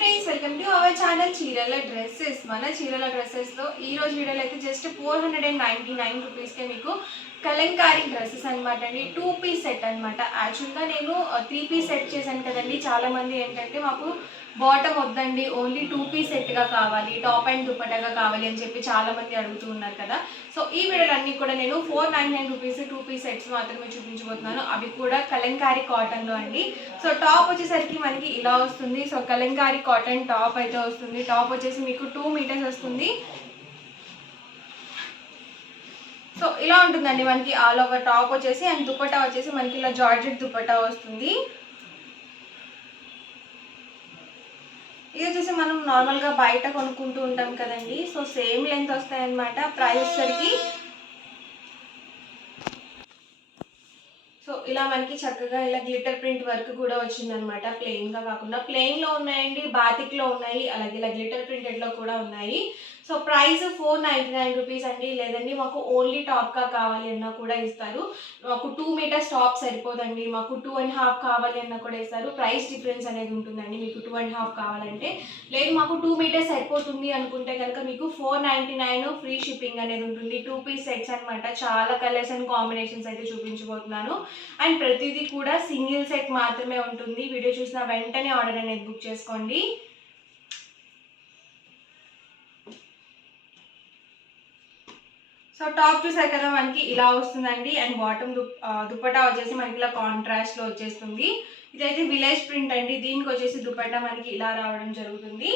Friends, welcome to our channel చీరల dresses. మన చీరల డ్రెస్సెస్లో ఈరోజు వీడియోలో అయితే జస్ట్ 499 రూపీస్కే మీకు కలంకారీ డ్రెస్సెస్ అనమాట అండి. 2 పీస్ సెట్ అనమాట. యాక్చువల్గా నేను 3 పీస్ సెట్ చేశాను కదండి. చాలామంది ఏంటంటే మాకు బాటమ్ వద్దండి, ఓన్లీ 2 పీస్ సెట్గా కావాలి, టాప్ అండ్ దుప్పటాగా కావాలి అని చెప్పి చాలామంది అడుగుతూ ఉన్నారు కదా. సో ఈ వీడియోలు అన్నీ కూడా నేను 499 రూపీస్ 2 పీస్ సెట్స్ మాత్రమే చూపించబోతున్నాను. అవి కూడా కలంకారీ కాటన్లో అండి. సో టాప్ వచ్చేసరికి మనకి ఇలా వస్తుంది. సో కలంకారీ కాటన్ టాప్ అయితే వస్తుంది. టాప్ వచ్చేసి మీకు 2 మీటర్స్ వస్తుంది. సో ఇలా ఉంటుందండి మనకి ఆల్ ఓవర్ టాప్ వచ్చేసి. అండ్ దుపట్టా వచ్చేసి మనకి ఇలా జార్జెట్ దుపట్టా వస్తుంది. ఇది వచ్చేసి మనం నార్మల్గా బయట కొనుక్కుంటూ ఉంటాం కదండి. సో సేమ్ లెంత్ వస్తాయన్నమాట. ప్రైస్ సరికి సో ఇలా మనకి చక్కగా ఇలా గ్లిటర్ ప్రింట్ వర్క్ కూడా వచ్చిందనమాట. ప్లెయిన్గా కాకుండా ప్లెయిన్లో ఉన్నాయండి, బాతిక్లో ఉన్నాయి, అలాగే ఇలా గ్లిటర్ ప్రింటెడ్లో కూడా ఉన్నాయి. సో ప్రైస్ 499 రూపీస్ అండి. లేదండి మాకు ఓన్లీ టాప్గా కావాలి అన్నా కూడా ఇస్తారు. మాకు 2 మీటర్స్ టాప్ సరిపోదండి, మాకు 2.5 కావాలి అన్నా కూడా ఇస్తారు. ప్రైస్ డిఫరెన్స్ అనేది ఉంటుందండి. మీకు 2.5 కావాలంటే, లేదు మాకు 2 మీటర్స్ సరిపోతుంది అనుకుంటే కనుక మీకు 499 ఫ్రీ షిప్పింగ్ అనేది ఉంటుంది. 2 పీస్ సెట్స్ అనమాట. చాలా కలర్స్ అండ్ కాంబినేషన్స్ అయితే చూపించబోతున్నాను. అండ్ ప్రతిదీ కూడా సింగిల్ సెట్ మాత్రమే ఉంటుంది. వీడియో చూసిన వెంటనే ఆర్డర్ అనేది బుక్ చేసుకోండి. సో టాప్ చూసారు కదా మనకి ఇలా వస్తుందండి. అండ్ బాటమ్ దుపట్టా వచ్చేసి మనకి ఇలా కాంట్రాస్ట్లో వచ్చేస్తుంది. ఇదైతే విలేజ్ ప్రింట్ అండి. దీనికి వచ్చేసి దుపట్టా మనకి ఇలా రావడం జరుగుతుంది.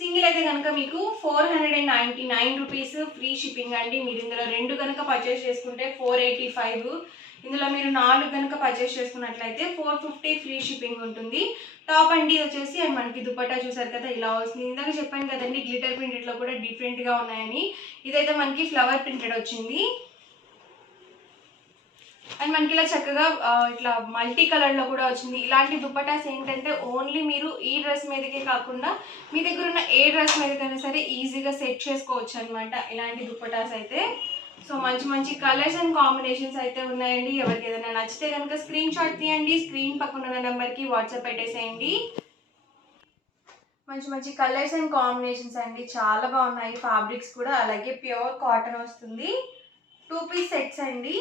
సింగిల్ అయితే కనుక మీకు 499 రూపీస్ ఫ్రీ షిప్పింగ్ అండి. మీరు ఇందులో 2 కనుక పర్చేస్ చేసుకుంటే 485. ఇందులో మీరు 4 కనుక పర్చేస్ చేసుకున్నట్లయితే 450 ఫ్రీ షిప్పింగ్ ఉంటుంది. టాప్ అండి వచ్చేసి. అండ్ మనకి దుపట్టా చూసారు కదా ఇలా వస్తుంది. ఇందాక చెప్పాను కదండి గ్లిటర్ ప్రింటెడ్లో కూడా డిఫరెంట్గా ఉన్నాయని. ఇదైతే మనకి ఫ్లవర్ ప్రింటెడ్ వచ్చింది. అండ్ మనకి ఇలా చక్కగా ఇట్లా మల్టీ కలర్లో కూడా వచ్చింది. ఇలాంటి దుపట్టాస్ ఏంటంటే ఓన్లీ మీరు ఈ డ్రెస్ మీదకే కాకుండా మీ దగ్గర ఉన్న ఏ డ్రెస్ మీదకైనా సరే ఈజీగా సెట్ చేసుకోవచ్చు అనమాట ఇలాంటి దుపట్టాస్ అయితే. సో మంచి మంచి కలర్స్ అండ్ కాంబినేషన్స్ అయితే ఉన్నాయండి. ఎవరికి ఏదైనా నచ్చితే కనుక స్క్రీన్ షాట్ తీయండి, స్క్రీన్ పక్కన ఉన్న నెంబర్కి వాట్సాప్ పెట్టేసేయండి. మంచి మంచి కలర్స్ అండ్ కాంబినేషన్స్ అండి, చాలా బాగున్నాయి. ఫ్యాబ్రిక్స్ కూడా అలాగే ప్యూర్ కాటన్ వస్తుంది. 2 పీస్ సెట్స్ అండి.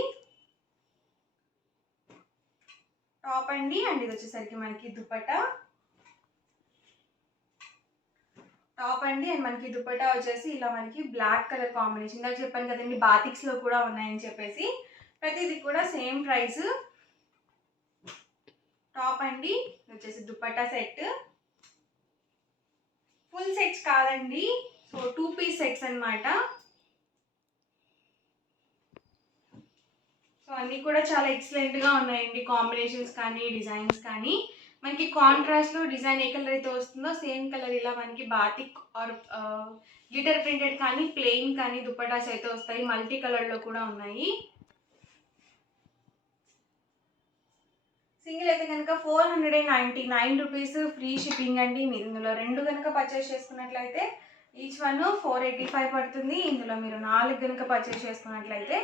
టాప్ అండి. అండ్ ఇది వచ్చేసరికి మనకి దుపట్టా టాప్ అండి. అండ్ మనకి దుపట్టా వచ్చేసి ఇలా మనకి బ్లాక్ కలర్ కాంబినేషన్. ఇందాక చెప్పాను కదండి బాతిక్స్లో కూడా ఉన్నాయని చెప్పేసి. ప్రతిది కూడా సేమ్ ప్రైస్. టాప్ అండి. ఇది వచ్చేసి దుపట్టా సెట్. ఫుల్ సెట్స్ కాదండి. సో 2 పీస్ సెట్స్ అనమాట. సో అన్నీ కూడా చాలా ఎక్సలెంట్గా ఉన్నాయండి. కాంబినేషన్స్ కానీ డిజైన్స్ కానీ మనకి కాంట్రాస్ట్లో డిజైన్ ఏ కలర్ అయితే వస్తుందో సేమ్ కలర్ ఇలా మనకి బాతిక్ ఆర్ గ్లిటర్ ప్రింటెడ్ కానీ ప్లెయిన్ కానీ దుపట్టాస్ అయితే వస్తాయి. మల్టీ కలర్లో కూడా ఉన్నాయి. సింగిల్ అయితే కనుక 499 రూపీస్ ఫ్రీ షిప్పింగ్ అండి. మీరు ఇందులో 2 కనుక పర్చేస్ చేసుకున్నట్లయితే ఈచ్ వన్ 485 పడుతుంది. ఇందులో మీరు 4 కనుక పర్చేస్ చేసుకున్నట్లయితే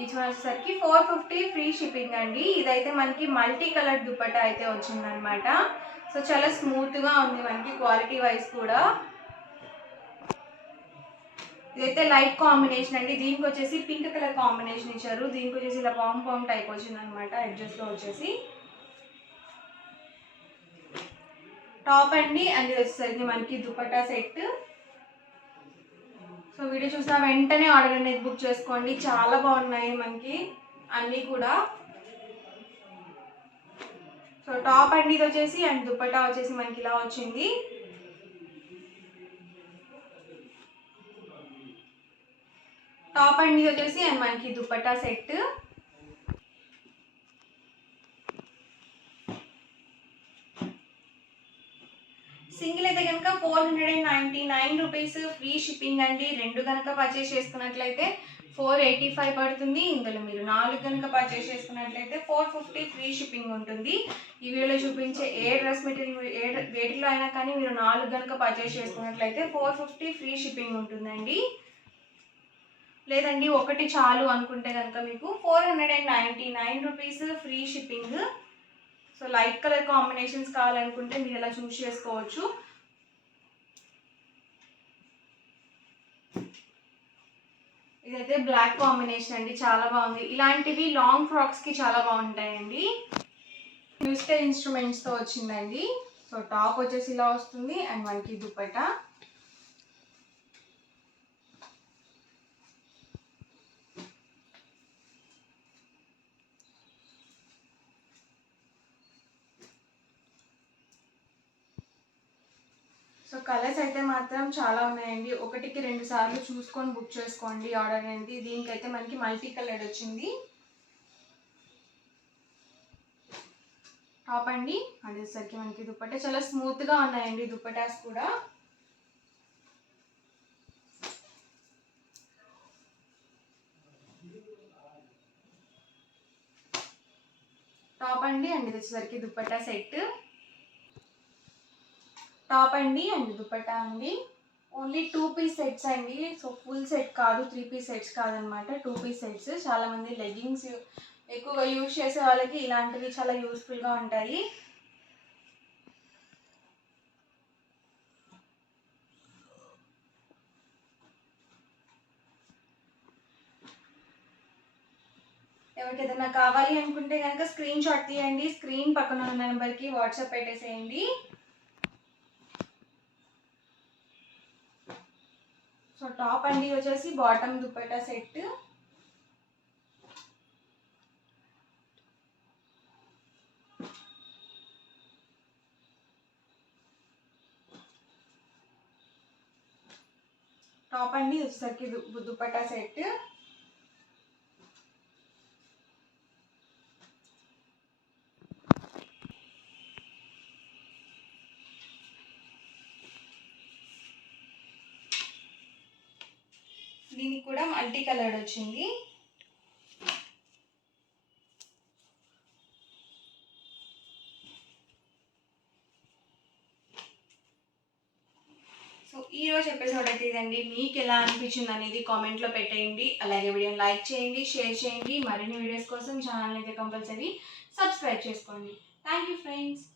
ఈచ్ వన్ వచ్చేసరికి 450 ఫ్రీ షిప్పింగ్ అండి. ఇదైతే మనకి మల్టీ కలర్ దుపట్టా అయితే వచ్చిందనమాట. సో చాలా స్మూత్గా ఉంది మనకి క్వాలిటీ వైజ్ కూడా. ఇదైతే లైట్ కాంబినేషన్ అండి. దీనికి వచ్చేసి పింక్ కలర్ కాంబినేషన్ ఇచ్చారు. దీనికి వచ్చేసి ఇలా పామ్ టైప్ వచ్చిందనమాట ఎడ్జెస్లో వచ్చేసి. టాప్ అండి. అండ్ ఇది వచ్చేసరికి మనకి దుపట్టా సెట్. సో వీడియో చూసిన వెంటనే ఆర్డర్ అనేది బుక్ చేసుకోండి. చాలా బాగున్నాయి మనకి అన్నీ కూడా. సో టాప్ అండి ఇది వచ్చేసి. అండ్ దుపట్టా వచ్చేసి మనకి ఇలా వచ్చింది. టాప్ అండి ఇది వచ్చేసి. అండ్ మనకి దుపట్టా సెట్. సింగిల్ అయితే కనుక 499 రూపీస్ ఫ్రీ షిప్పింగ్ అండి. 2 కనుక పర్చేస్ చేసుకున్నట్లయితే 485 పడుతుంది. ఇందులో మీరు 4 కనుక పర్చేస్ చేసుకున్నట్లయితే 450 ఫ్రీ షిప్పింగ్ ఉంటుంది. ఈ వీడియోలో చూపించే ఏ డ్రెస్ మెటీరియల్ వేటిలో అయినా కానీ మీరు 4 కనుక పర్చేస్ చేసుకున్నట్లయితే 450 ఫ్రీ షిప్పింగ్ ఉంటుందండి. లేదండి ఒకటి చాలు అనుకుంటే కనుక మీకు 499 rupees free shipping. So light colour combinations కావాలనుకుంటే మీరు ఇలా చూస్ చేసుకోవచ్చు. ఇదైతే బ్లాక్ కాంబినేషన్ అండి, చాలా బాగుంది. ఇలాంటివి లాంగ్ ఫ్రాక్స్కి చాలా బాగుంటాయండి. మ్యూజికల్ ఇన్స్ట్రుమెంట్స్తో వచ్చిందండి. సో టాప్ వచ్చేసి ఇలా వస్తుంది అండ్ మనకి దుపట్టా. సో కలర్స్ అయితే మాత్రం చాలా ఉన్నాయండి. 1కి 2 సార్లు చూసుకొని బుక్ చేసుకోండి ఆర్డర్ అనేది. దీనికైతే మనకి మల్టీ కలర్ వచ్చింది టాప్ అండి. అదేసరికి మనకి దుపట్టా చాలా స్మూత్గా ఉన్నాయండి దుపట్టాస్ కూడా. టాప్ అండి అండ్ ఇది వచ్చేసరికి దుపట్టా సెట్. టాప్ అండి అండ్ దుపట్టా అండి. ఓన్లీ 2 పీస్ సెట్స్ అండి. సో ఫుల్ సెట్ కాదు, 3 పీస్ సెట్స్ కాదనమాట, 2 పీస్ సెట్స్. చాలామంది లెగ్గింగ్స్ ఎక్కువగా యూజ్ చేసే వాళ్ళకి ఇలాంటివి చాలా యూస్ఫుల్గా ఉంటాయి. ఎవరికి ఏదైనా కావాలి అనుకుంటే కనుక స్క్రీన్ షాట్ తీయండి, స్క్రీన్ పక్కన ఉన్న నెంబర్కి వాట్సాప్ పెట్టేసేయండి. సో టాప్ అండి వచ్చేసి బాటమ్ దుపట్టా సెట్. టాప్ అండి వచ్చేసరికి దుపట్టా సెట్. దీనికి కూడా మల్టీ కలర్ వచ్చింది. సో ఈరోజు ఎపిసోడ్ అయితే ఇదండి. మీకు ఎలా అనిపించింది అనేది కామెంట్లో పెట్టేయండి. అలాగే వీడియోని లైక్ చేయండి, షేర్ చేయండి. మరిన్ని వీడియోస్ కోసం ఛానల్ అయితే కంపల్సరీ సబ్స్క్రైబ్ చేసుకోండి. Thank you friends.